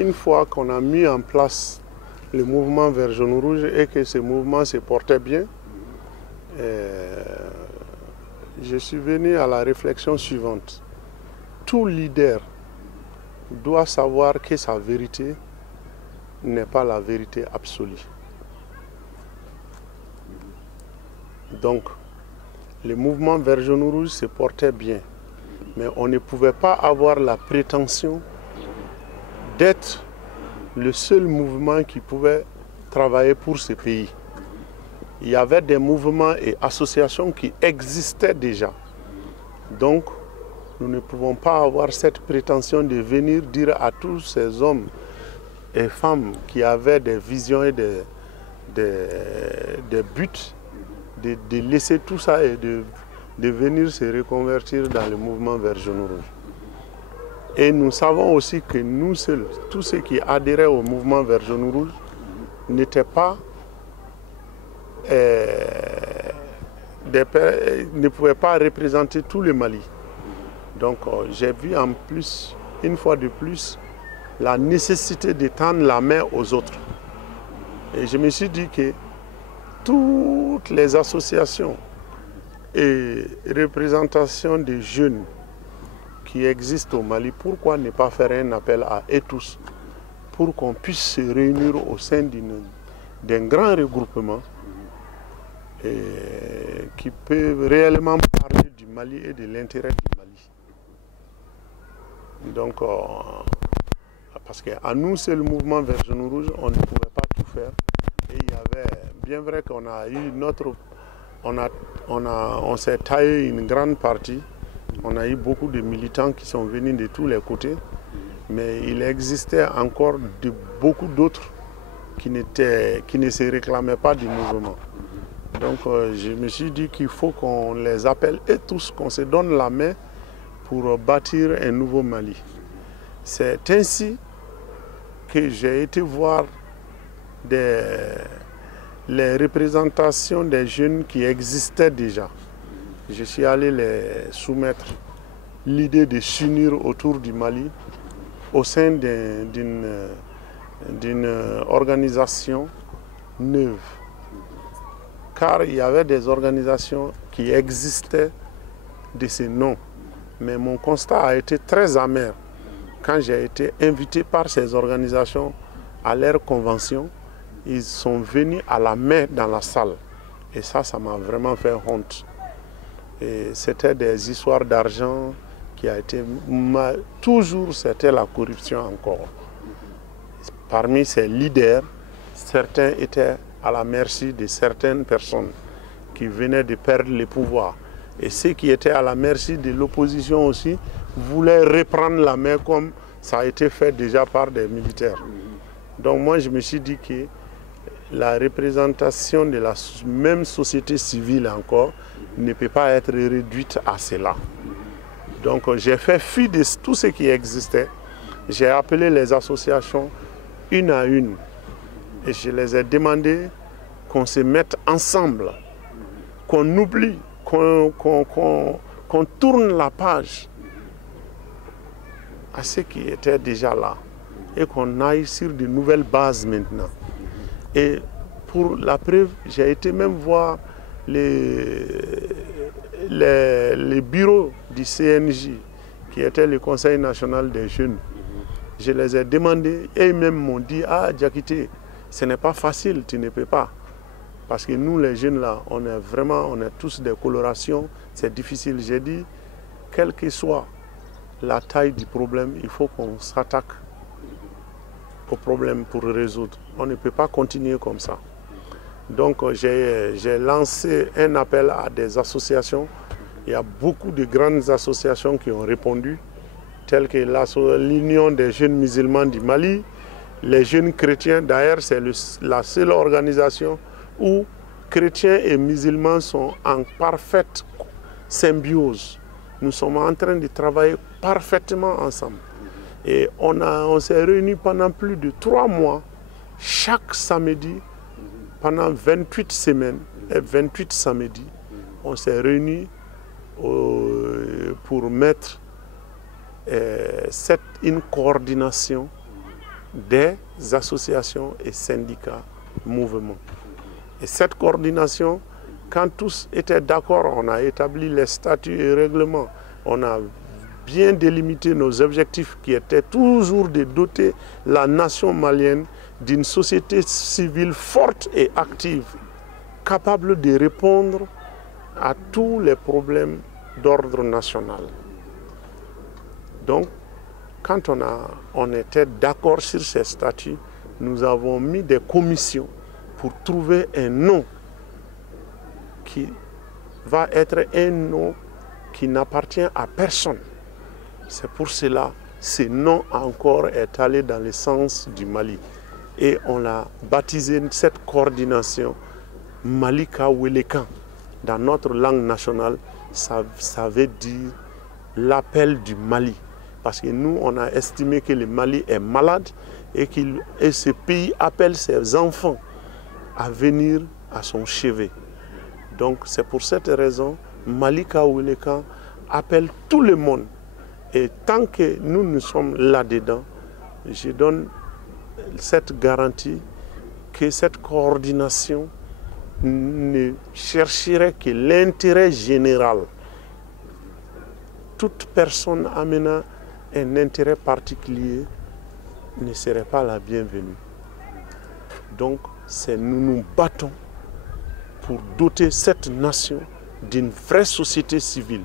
une fois qu'on a mis en place le mouvement Vert Jaune Rouge et que ce mouvement se portait bien, je suis venu à la réflexion suivante. Tout leader doit savoir que sa vérité n'est pas la vérité absolue. Donc, le mouvement Vert Jaune Rouge se portait bien, mais on ne pouvait pas avoir la prétention d'être le seul mouvement qui pouvait travailler pour ce pays. Il y avait des mouvements et associations qui existaient déjà. Donc, nous ne pouvons pas avoir cette prétention de venir dire à tous ces hommes et femmes qui avaient des visions et des buts de laisser tout ça et de venir se reconvertir dans le mouvement Vert Jaune Rouge. Et nous savons aussi que nous seuls, tous ceux qui adhéraient au mouvement Vert Jaune Rouge, n'étaient pas, ne pouvaient pas représenter tout le Mali. Donc j'ai vu en plus, une fois de plus, la nécessité de tendre la main aux autres. Et je me suis dit que toutes les associations et représentations de jeunes qui existent au Mali, pourquoi ne pas faire un appel à eux tous pour qu'on puisse se réunir au sein d'un grand regroupement qui peut réellement parler du Mali et de l'intérêt du Mali. Donc, parce qu'à nous, c'est le mouvement Vert Jaune Rouge, on ne pouvait pas tout faire. Et il y avait, bien vrai qu'on a eu on s'est taillé une grande partie. On a eu beaucoup de militants qui sont venus de tous les côtés. Mais il existait encore beaucoup d'autres qui ne se réclamaient pas du mouvement. Donc je me suis dit qu'il faut qu'on les appelle et tous, qu'on se donne la main pour bâtir un nouveau Mali. C'est ainsi que j'ai été voir les représentations des jeunes qui existaient déjà. Je suis allé les soumettre l'idée de s'unir autour du Mali au sein d'une organisation neuve. Car il y avait des organisations qui existaient de ces noms. Mais mon constat a été très amer quand j'ai été invité par ces organisations à leur convention. Ils sont venus à la main dans la salle. Et ça m'a vraiment fait honte. Et c'était des histoires d'argent qui a été... Toujours, c'était la corruption encore. Parmi ces leaders, certains étaient à la merci de certaines personnes qui venaient de perdre le pouvoir. Et ceux qui étaient à la merci de l'opposition aussi voulaient reprendre la main comme ça a été fait déjà par des militaires. Donc moi, je me suis dit que la représentation de la même société civile encore ne peut pas être réduite à cela. Donc j'ai fait fi de tout ce qui existait. J'ai appelé les associations une à une et je les ai demandé qu'on se mette ensemble, qu'on oublie, qu'on tourne la page à ce qui était déjà là et qu'on aille sur de nouvelles bases maintenant. Et pour la preuve, j'ai été même voir les bureaux du CNJ, qui était le Conseil national des jeunes. Je les ai demandé et eux-mêmes m'ont dit « Ah, Diakité, ce n'est pas facile, tu ne peux pas. » Parce que nous, les jeunes là, on est tous des colorations, c'est difficile. J'ai dit, quelle que soit la taille du problème, il faut qu'on s'attaque au problème pour le résoudre. On ne peut pas continuer comme ça. Donc j'ai lancé un appel à des associations. Il y a beaucoup de grandes associations qui ont répondu, telles que l'Union des jeunes musulmans du Mali, les jeunes chrétiens. D'ailleurs, c'est la seule organisation où chrétiens et musulmans sont en parfaite symbiose. Nous sommes en train de travailler parfaitement ensemble. Et on s'est réunis pendant plus de 3 mois, chaque samedi, pendant 28 semaines et 28 samedis. On s'est réunis pour mettre une coordination des associations et syndicats, mouvements. Et cette coordination, quand tous étaient d'accord, on a établi les statuts et règlements, on a bien délimité nos objectifs qui étaient toujours de doter la nation malienne d'une société civile forte et active, capable de répondre à tous les problèmes d'ordre national. Donc, quand on était d'accord sur ces statuts, nous avons mis des commissions pour trouver un nom qui va être un nom qui n'appartient à personne. C'est pour cela que ce nom encore est allé dans le sens du Mali. Et on l'a baptisé cette coordination Malika Welekan. Dans notre langue nationale, ça veut dire l'appel du Mali. Parce que nous, on a estimé que le Mali est malade et ce pays appelle ses enfants à venir à son chevet. Donc c'est pour cette raison, Malika Welekan appelle tout le monde. Et tant que nous sommes là-dedans, je donne cette garantie que cette coordination ne chercherait que l'intérêt général. Toute personne amenant un intérêt particulier ne serait pas la bienvenue. Donc, nous nous battons pour doter cette nation d'une vraie société civile